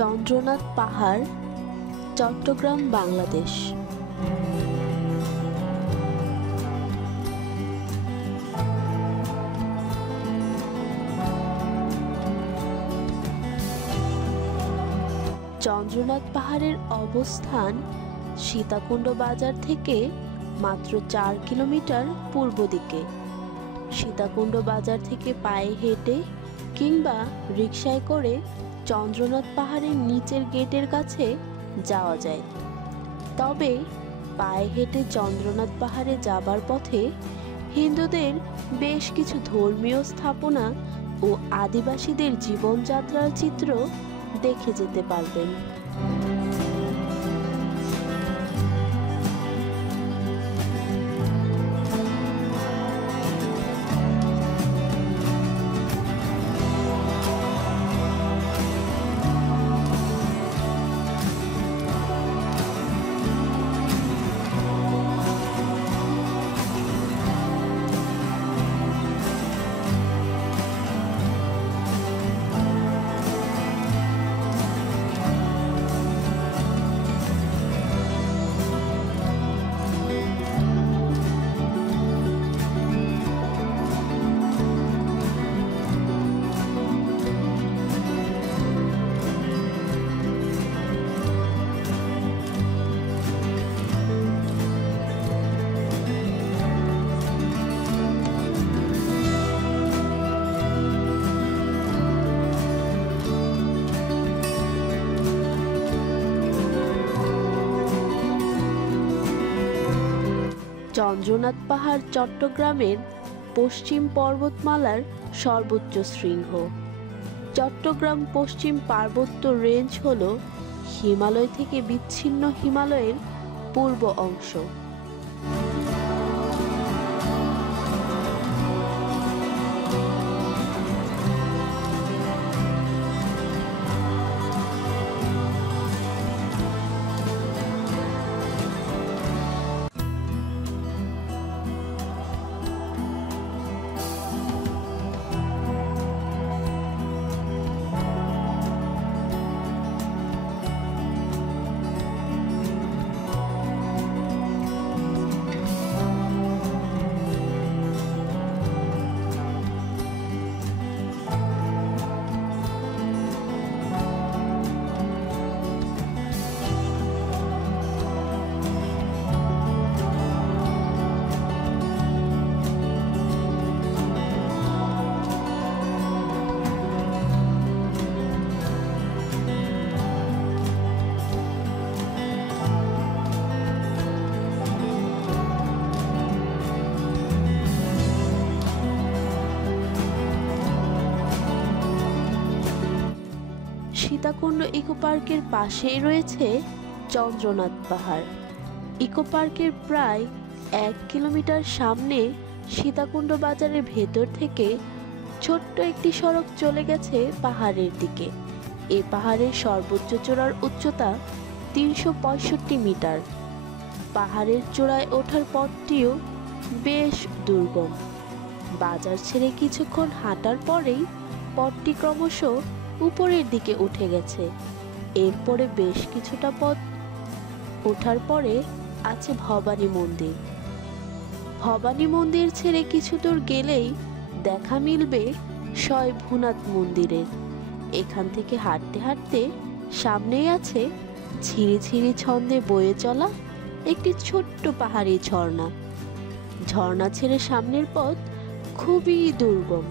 চন্দ্রনাথ পাহাড়, চট্টগ্রাম, বাংলাদেশ। চন্দ্রনাথ পাহাড়ের অবস্থান সীতাকুণ্ড বাজার থেকে মাত্র 4 কিলোমিটার পূর্ব দিকে। সীতাকুণ্ড বাজার থেকে পায়ে হেঁটে কিংবা রিকশায় করে চন্দ্রনাথ পাহাড়ের নিচের গেটের কাছে যাওয়া যায়। তবে পায়ে হেঁটে চন্দ্রনাথ পাহাড়ে যাবার পথে হিন্দুদের বেশ কিছু ধর্মীয় স্থাপনা ও আদিবাসীদের জীবনযাত্রার চিত্র দেখে যেতে পারবেন। চন্দ্রনাথ পাহাড় চট্টগ্রামের পশ্চিম পর্বতমালার সর্বোচ্চ শৃঙ্গ। চট্টগ্রাম পশ্চিম পার্বত্য রেঞ্জ হল হিমালয় থেকে বিচ্ছিন্ন হিমালয়ের পূর্ব অংশ। সীতাকুণ্ড ইকো পার্কের পাশেই রয়েছে চন্দ্রনাথ পাহাড়। ইকো পার্কের প্রায় 1 কিলোমিটার সামনে সীতাকুণ্ড বাজারের ভেতর থেকে ছোট্ট একটি সড়ক চলে গেছে পাহাড়ের দিকে। এ পাহাড়ের সর্বোচ্চ চূড়ার উচ্চতা 365 মিটার। পাহাড়ের চূড়ায় ওঠার পথটিও বেশ দুর্গম। বাজার ছেড়ে কিছুক্ষণ হাঁটার পরেই পথটি ক্রমশ উপরের দিকে উঠে গেছে। এরপরে বেশ কিছুটা পথ ওঠার পরে আছে ভবানী মন্দির। ভবানী মন্দির ছেড়ে কিছু দূর গেলেই দেখা মিলবে স্বয়ংভূনাথ মন্দিরের। এখান থেকে হাঁটতে হাঁটতে সামনেই আছে ঝিরি ঝিরি ছন্দে বয়ে চলা একটি ছোট্ট পাহাড়ি ঝর্ণা। ঝর্ণা ছেড়ে সামনের পথ খুবই দুর্গম।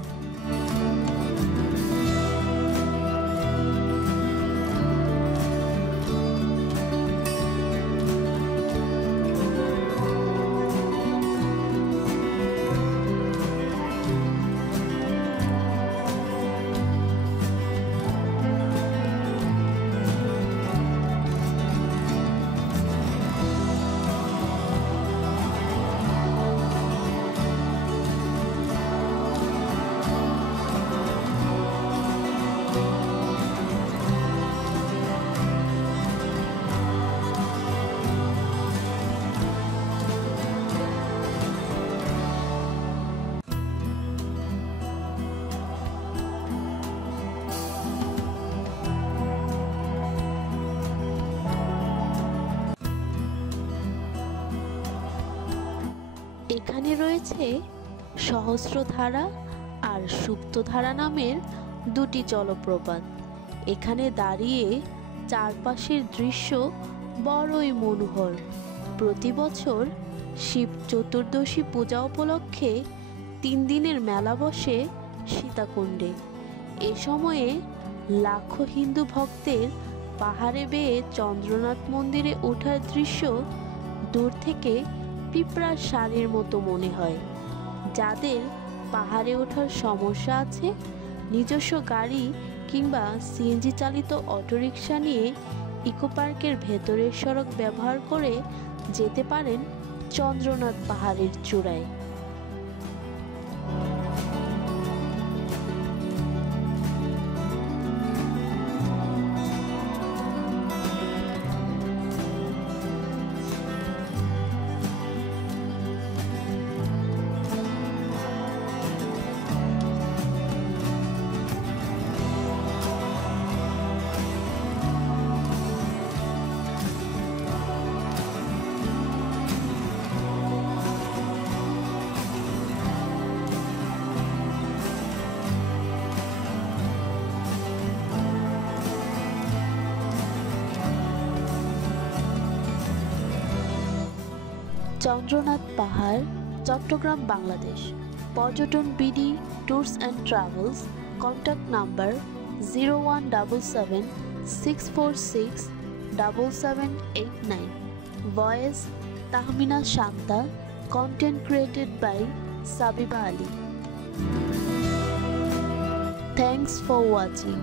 এখানে রয়েছে সহস্রধারা আর সুপ্তধারা নামের দুটি জলপ্রপাত। এখানে দাঁড়িয়ে চারপাশের দৃশ্য বড়ই মনোহর। প্রতি বছর শিব চতুর্দশী পূজা উপলক্ষে 3 দিনের মেলা বসে সীতাকুণ্ডে। এ সময়ে লাখো হিন্দু ভক্তের পাহাড়ে বেয়ে চন্দ্রনাথ মন্দিরে ওঠার দৃশ্য দূর থেকে পিঁপড়ার সারির মতো মনে হয়। যাদের পাহাড়ে ওঠার সমস্যা আছে, নিজস্ব গাড়ি কিংবা সিএনজি চালিত অটোরিকশা নিয়ে ইকো পার্কের ভেতরের সড়ক ব্যবহার করে যেতে পারেন চন্দ্রনাথ পাহাড়ের চূড়ায়। চন্দ্রনাথ পাহাড়, Chattogram, Bangladesh. Parjatan BD tours and travels. Contact number 01746477789। Voice Tahmina Shanta. Content created by Sabiba Ali. Thanks for watching.